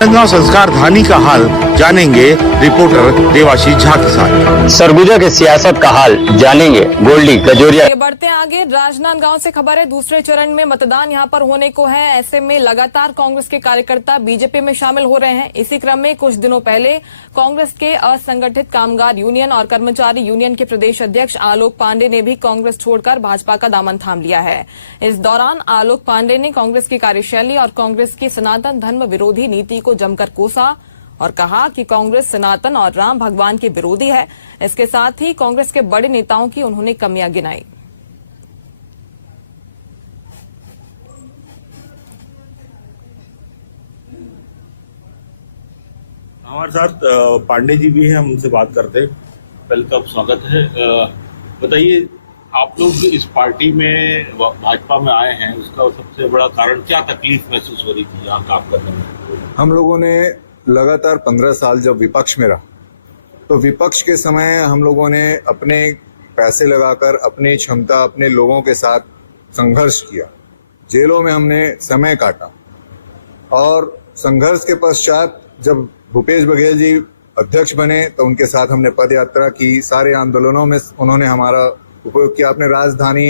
राजनांदगांव संस्कार धानी का हाल जानेंगे रिपोर्टर देवाशीष झा के साथ। सरगुजा के सियासत का हाल जानेंगे गोल्डी गजोरिया। बढ़ते हैं आगे, राजनांदगांव से खबर है, दूसरे चरण में मतदान यहां पर होने को है। ऐसे में लगातार कांग्रेस के कार्यकर्ता बीजेपी में शामिल हो रहे हैं। इसी क्रम में कुछ दिनों पहले कांग्रेस के असंगठित कामगार यूनियन और कर्मचारी यूनियन के प्रदेश अध्यक्ष आलोक पांडे ने भी कांग्रेस छोड़कर भाजपा का दामन थाम लिया है। इस दौरान आलोक पांडे ने कांग्रेस की कार्यशैली और कांग्रेस की सनातन धर्म विरोधी नीति को जमकर कोसा और कहा कि कांग्रेस सनातन और राम भगवान के विरोधी है। इसके साथ ही कांग्रेस के बड़े नेताओं की उन्होंने कमियां गिनाई। हमारे साथ पांडे जी भी हैं, हम उनसे बात करते हैं। पहले तो आप स्वागत है। बताइए, आप लोग इस पार्टी में भाजपा में आए हैं, उसका सबसे बड़ा कारण क्या तकलीफ महसूस हो रही थी यहाँ काम करने में? हम लोगों ने लगातार 15 साल जब विपक्ष में रहा तो विपक्ष के समय हम लोगों ने अपने पैसे लगाकर अपनी क्षमता अपने लोगों के साथ संघर्ष किया। जेलों में हमने समय काटा और संघर्ष के पश्चात जब भूपेश बघेल जी अध्यक्ष बने तो उनके साथ हमने पद यात्रा की। सारे आंदोलनों में उन्होंने हमारा उपयोग किया। आपने राजधानी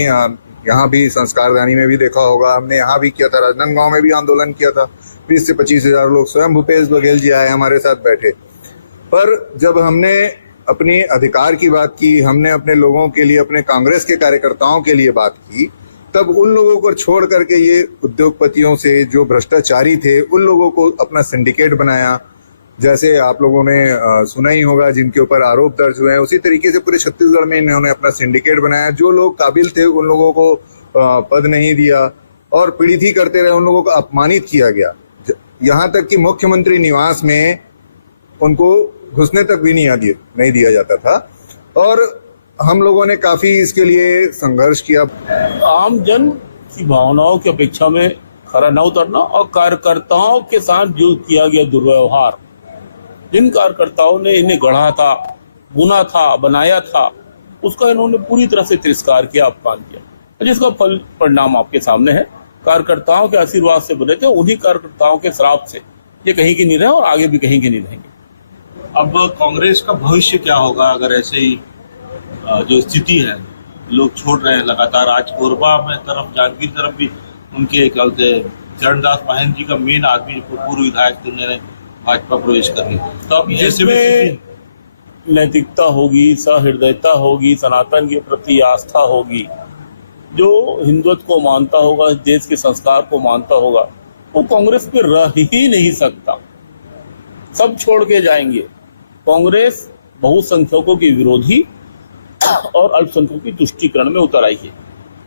यहाँ भी संस्कार धानी में भी देखा होगा, हमने यहाँ भी किया था, राजनांदगांव में भी आंदोलन किया था। 20 से 25 हजार लोग, स्वयं भूपेश बघेल जी आए हमारे साथ बैठे। पर जब हमने अपनी अधिकार की बात की, हमने अपने लोगों के लिए, अपने कांग्रेस के कार्यकर्ताओं के लिए बात की, तब उन लोगों को छोड़ करके ये उद्योगपतियों से जो भ्रष्टाचारी थे उन लोगों को अपना सिंडिकेट बनाया। जैसे आप लोगों ने सुना ही होगा, जिनके ऊपर आरोप दर्ज हुए हैं, उसी तरीके से पूरे छत्तीसगढ़ में इन्होंने अपना सिंडिकेट बनाया। जो लोग काबिल थे उन लोगों को पद नहीं दिया और पीड़ित ही करते रहे, उन लोगों को अपमानित किया गया। यहाँ तक कि मुख्यमंत्री निवास में उनको घुसने तक भी नहीं दिया जाता था। और हम लोगों ने काफी इसके लिए संघर्ष किया। आम जन की भावनाओं की अपेक्षा में खरा न उतरना और कार्यकर्ताओं के साथ जो किया गया दुर्व्यवहार, जिन कार्यकर्ताओं ने इन्हें गढ़ा था, बुना था, बनाया था, उसका इन्होंने पूरी तरह से तिरस्कार किया, अपमान किया, जिसका फल परिणाम आपके सामने है। कार्यकर्ताओं के आशीर्वाद से बने थे, उन्हीं कार्यकर्ताओं के श्राप से ये कहीं की नहीं रहे और आगे भी कहीं की नहीं रहेंगे। अब कांग्रेस का भविष्य क्या होगा अगर ऐसे ही जो स्थिति है, लोग छोड़ रहे हैं लगातार? आज कोरबा में तरफ, जांजगीर तरफ भी उनके कहते चरणदास महंत जी का मेन आदमी पूर्व विधायक थे, उन्होंने भाजपा प्रवेश कर लिया। तो अब जिसमें नैतिकता होगी, सहृदयता होगी, सनातन के प्रति आस्था होगी, जो हिंदुत्व को मानता होगा, देश के संस्कार को मानता होगा, वो कांग्रेस में रह ही नहीं सकता। सब छोड़ के जाएंगे। कांग्रेस बहुसंख्यकों की विरोधी और अल्पसंख्यकों की तुष्टीकरण में उतर आई है।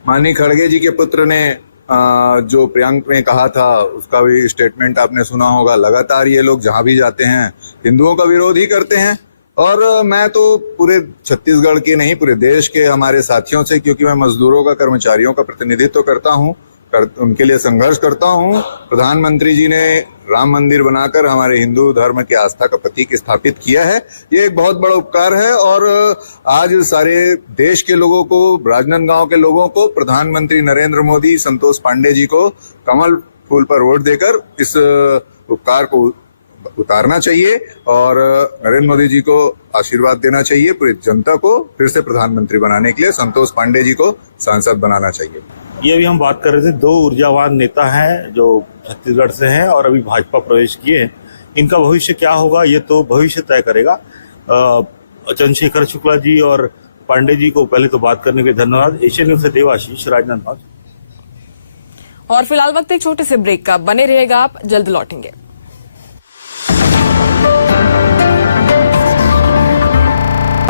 माननीय खड़गे जी के पुत्र ने जो प्रियंक ने कहा था, उसका भी स्टेटमेंट आपने सुना होगा। लगातार ये लोग जहां भी जाते हैं हिंदुओं का विरोध ही करते हैं। और मैं तो पूरे छत्तीसगढ़ के नहीं, पूरे देश के हमारे साथियों से, क्योंकि मैं मजदूरों का, कर्मचारियों का प्रतिनिधित्व करता हूं, उनके लिए संघर्ष करता हूं। प्रधानमंत्री जी ने राम मंदिर बनाकर हमारे हिंदू धर्म के आस्था का प्रतीक स्थापित किया है। ये एक बहुत बड़ा उपकार है और आज सारे देश के लोगों को, राजनांदगांव के लोगों को प्रधानमंत्री नरेंद्र मोदी, संतोष पांडे जी को कमल फूल पर वोट देकर इस उपकार को उतारना चाहिए और नरेंद्र मोदी जी को आशीर्वाद देना चाहिए। पूरी जनता को फिर से प्रधानमंत्री बनाने के लिए संतोष पांडे जी को सांसद बनाना चाहिए। ये भी हम बात कर रहे थे, दो ऊर्जावान नेता हैं जो छत्तीसगढ़ से हैं और अभी भाजपा प्रवेश किए हैं। इनका भविष्य क्या होगा ये तो भविष्य तय करेगा। चंद्रशेखर शुक्ला जी और पांडे जी को पहले तो बात करने के धन्यवाद। एशियन न्यूज से देवाशीष, राजनांदगांव। और फिलहाल वक्त एक छोटे से ब्रेक का, बने रहेगा आप, जल्द लौटेंगे।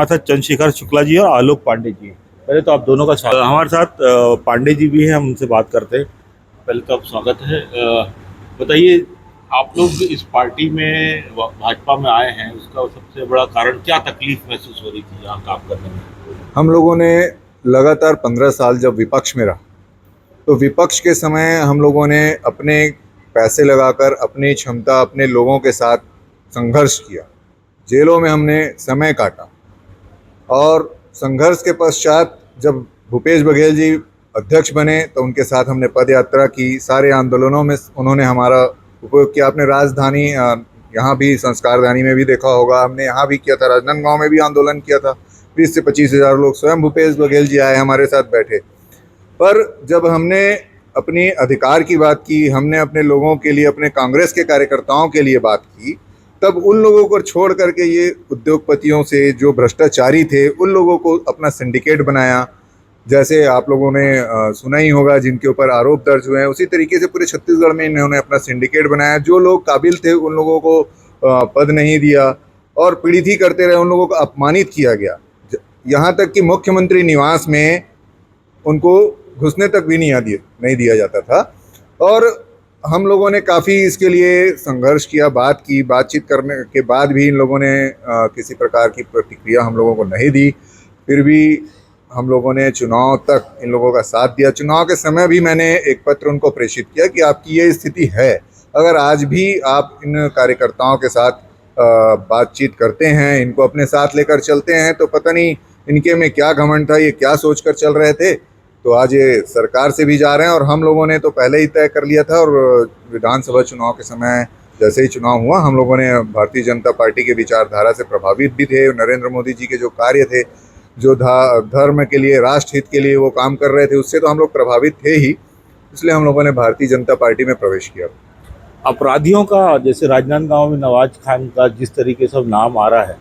चंद्रशेखर शुक्ला जी और आलोक पांडे जी, पहले तो आप दोनों का स्वागत। हमारे साथ पांडे जी भी हैं, हम उनसे बात करते हैं। पहले तो आप स्वागत है। बताइए, आप लोग इस पार्टी में भाजपा में आए हैं, उसका सबसे बड़ा कारण क्या तकलीफ महसूस हो रही थी यहाँ काम करने में? हम लोगों ने लगातार 15 साल जब विपक्ष में रहा तो विपक्ष के समय हम लोगों ने अपने पैसे लगाकर अपनी क्षमता अपने लोगों के साथ संघर्ष किया। जेलों में हमने समय काटा और संघर्ष के पश्चात जब भूपेश बघेल जी अध्यक्ष बने तो उनके साथ हमने पद यात्रा की। सारे आंदोलनों में उन्होंने हमारा उपयोग किया। आपने राजधानी यहाँ भी संस्कारधानी में भी देखा होगा, हमने यहाँ भी किया था, राजनांदगांव में भी आंदोलन किया था। 20 से 25 हज़ार लोग, स्वयं भूपेश बघेल जी आए हमारे साथ बैठे। पर जब हमने अपनी अधिकार की बात की, हमने अपने लोगों के लिए, अपने कांग्रेस के कार्यकर्ताओं के लिए बात की, तब उन लोगों को छोड़ करके ये उद्योगपतियों से, जो भ्रष्टाचारी थे, उन लोगों को अपना सिंडिकेट बनाया। जैसे आप लोगों ने सुना ही होगा, जिनके ऊपर आरोप दर्ज हुए हैं, उसी तरीके से पूरे छत्तीसगढ़ में इन्होंने अपना सिंडिकेट बनाया। जो लोग काबिल थे उन लोगों को पद नहीं दिया और पीड़ित ही करते रहे, उन लोगों को अपमानित किया गया। यहाँ तक कि मुख्यमंत्री निवास में उनको घुसने तक भी नहीं दिया जाता था। और हम लोगों ने काफ़ी इसके लिए संघर्ष किया, बातचीत करने के बाद भी इन लोगों ने किसी प्रकार की प्रतिक्रिया हम लोगों को नहीं दी। फिर भी हम लोगों ने चुनाव तक इन लोगों का साथ दिया। चुनाव के समय भी मैंने एक पत्र उनको प्रेषित किया कि आपकी ये स्थिति है, अगर आज भी आप इन कार्यकर्ताओं के साथ बातचीत करते हैं, इनको अपने साथ लेकर चलते हैं, तो पता नहीं इनके में क्या घमंड था, ये क्या सोचकर चल रहे थे। तो आज ये सरकार से भी जा रहे हैं। और हम लोगों ने तो पहले ही तय कर लिया था, और विधानसभा चुनाव के समय जैसे ही चुनाव हुआ, हम लोगों ने भारतीय जनता पार्टी के विचारधारा से प्रभावित भी थे। नरेंद्र मोदी जी के जो कार्य थे, जो धर्म के लिए, राष्ट्र हित के लिए वो काम कर रहे थे, उससे तो हम लोग प्रभावित थे ही। इसलिए हम लोगों ने भारतीय जनता पार्टी में प्रवेश किया। अपराधियों का, जैसे राजनांदगांव में नवाज खान का जिस तरीके से नाम आ रहा है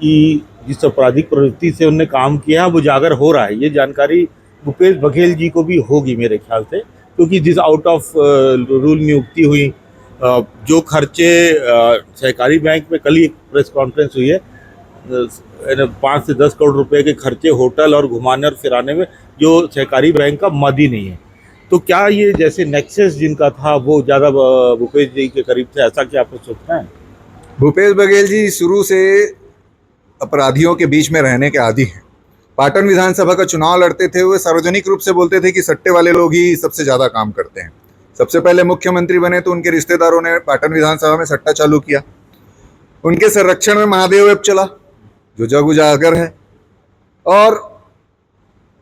कि जिस आपराधिक प्रवृत्ति से उन्होंने काम किया वो उजागर हो रहा है, ये जानकारी भूपेश बघेल जी को भी होगी मेरे ख्याल से, क्योंकि जिस आउट ऑफ रूल नियुक्ति हुई, जो खर्चे सहकारी बैंक में, कल ही एक प्रेस कॉन्फ्रेंस हुई है, 5 से 10 करोड़ रुपए के खर्चे होटल और घुमाने और फिराने में, जो सहकारी बैंक का मद ही नहीं है। तो क्या ये जैसे नेक्सस जिनका था वो ज़्यादा भूपेश जी के करीब थे, ऐसा क्या आपको सोचना है? भूपेश बघेल जी शुरू से अपराधियों के बीच में रहने के आदी हैं। पाटन विधानसभा का चुनाव लड़ते थे, वे सार्वजनिक रूप से बोलते थे कि सट्टे वाले लोग ही सबसे ज़्यादा काम करते हैं। सबसे पहले मुख्यमंत्री बने तो उनके रिश्तेदारों ने पाटन विधानसभा में सट्टा चालू किया। उनके संरक्षण में महादेव ऐप चला, जो जग उजागर है। और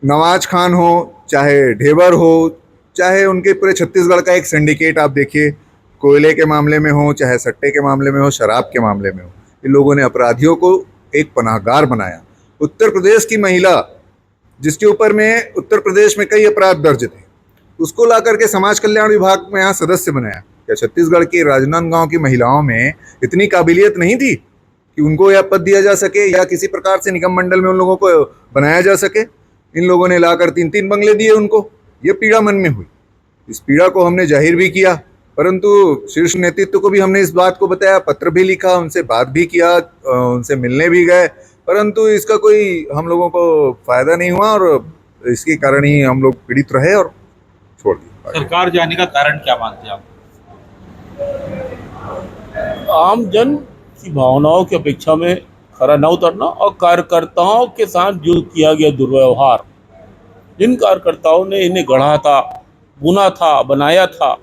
नवाज खान हो, चाहे ढेबर हो, चाहे उनके पूरे छत्तीसगढ़ का एक सिंडिकेट आप देखिए, कोयले के मामले में हो, चाहे सट्टे के मामले में हो, शराब के मामले में हो, इन लोगों ने अपराधियों को एक पनाहगार बनाया। उत्तर प्रदेश की महिला, जिसके ऊपर में उत्तर प्रदेश में कई अपराध दर्ज थे, उसको ला करके समाज कल्याण विभाग में यहाँ सदस्य बनाया। क्या छत्तीसगढ़ के राजनांदगांव की महिलाओं में इतनी काबिलियत नहीं थी कि उनको यह पद दिया जा सके, या किसी प्रकार से निगम मंडल में उन लोगों को बनाया जा सके? इन लोगों ने लाकर 3-3 बंगले दिए उनको। ये पीड़ा मन में हुई। इस पीड़ा को हमने जाहिर भी किया, परंतु शीर्ष नेतृत्व को भी हमने इस बात को बताया, पत्र भी लिखा, उनसे बात भी किया, उनसे मिलने भी गए, परंतु इसका कोई हम लोगों को फायदा नहीं हुआ। और इसके कारण ही हम लोग पीड़ित रहे और छोड़ दिया। सरकार जाने का कारण क्या मानते हैं आप? आम जन की भावनाओं की अपेक्षा में खरा न उतरना और कार्यकर्ताओं के साथ जो किया गया दुर्व्यवहार, जिन कार्यकर्ताओं ने इन्हें गढ़ा था, बुना था, बनाया था,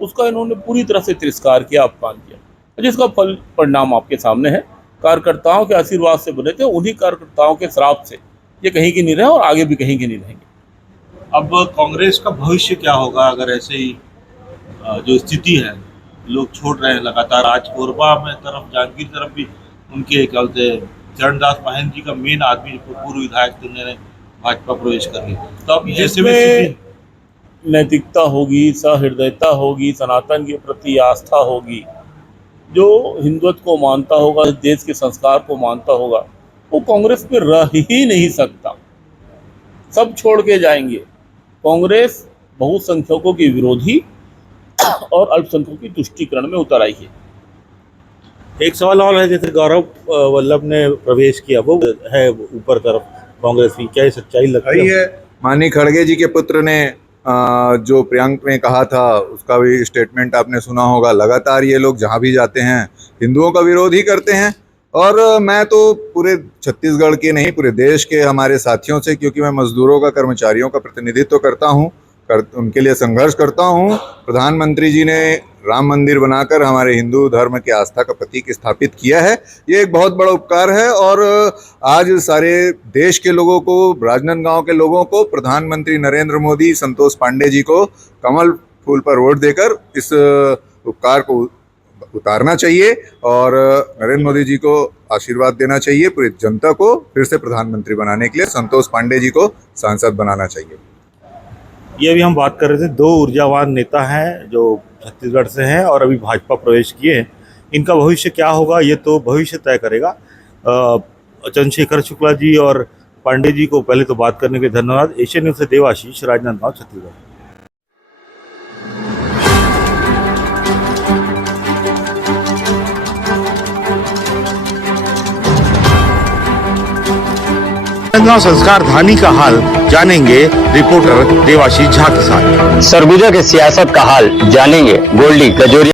उसका इन्होंने पूरी तरह से तिरस्कार किया, अपमान किया, जिसका फल परिणाम आपके सामने है। कार्यकर्ताओं के आशीर्वाद से बने थे, उन्हीं कार्यकर्ताओं के श्राप से ये कहीं की नहीं रहे और आगे भी कहीं की नहीं रहेंगे। अब कांग्रेस का भविष्य क्या होगा अगर ऐसे ही जो स्थिति है, लोग छोड़ रहे हैं लगातार? आज कोरबा में तरफ, जांजगीर तरफ भी उनके क्या बोलते हैं, चरणदास महंत जी का मेन आदमी, पूर्व विधायक थे, उन्होंने भाजपा प्रवेश कर लिया। तो अब ऐसे में नैतिकता होगी, सहृदयता होगी, सनातन के प्रति आस्था होगी, जो हिंदुत्व को मानता होगा, देश के संस्कार को मानता होगा, वो कांग्रेस में रह ही नहीं सकता। सब छोड़ के जाएंगे। कांग्रेस बहुसंख्यकों की विरोधी और अल्पसंख्यकों की तुष्टीकरण में उतर आई है। एक सवाल और है, जैसे गौरव वल्लभ ने प्रवेश किया, वो है ऊपर तरफ कांग्रेस की, क्या सच्चाई लगती है? माननीय खड़गे जी के पुत्र ने जो प्रियंक ने कहा था, उसका भी स्टेटमेंट आपने सुना होगा। लगातार ये लोग जहाँ भी जाते हैं हिंदुओं का विरोध ही करते हैं। और मैं तो पूरे छत्तीसगढ़ के नहीं, पूरे देश के हमारे साथियों से, क्योंकि मैं मजदूरों का, कर्मचारियों का प्रतिनिधित्व करता हूँ, उनके लिए संघर्ष करता हूँ। प्रधानमंत्री जी ने राम मंदिर बनाकर हमारे हिंदू धर्म की आस्था का प्रतीक स्थापित किया है। ये एक बहुत बड़ा उपकार है। और आज सारे देश के लोगों को, राजनांदगांव के लोगों को, प्रधानमंत्री नरेंद्र मोदी, संतोष पांडे जी को कमल फूल पर वोट देकर इस उपकार को उतारना चाहिए और नरेंद्र मोदी जी को आशीर्वाद देना चाहिए। पूरी जनता को फिर से प्रधानमंत्री बनाने के लिए संतोष पांडे जी को सांसद बनाना चाहिए। ये भी हम बात कर रहे थे, दो ऊर्जावान नेता हैं जो छत्तीसगढ़ से हैं और अभी भाजपा प्रवेश किए हैं। इनका भविष्य क्या होगा ये तो भविष्य तय करेगा। चंद्रशेखर शुक्ला जी और पांडे जी को पहले तो बात करने के लिए धन्यवाद। एशियन न्यूज़ से देवाशीष, राजनांदगांव, छत्तीसगढ़। राजनांदगांव संस्कार धानी का हाल जानेंगे रिपोर्टर देवाशीष झा के साथ। सरगुजा के सियासत का हाल जानेंगे गोल्डी कजोरिया।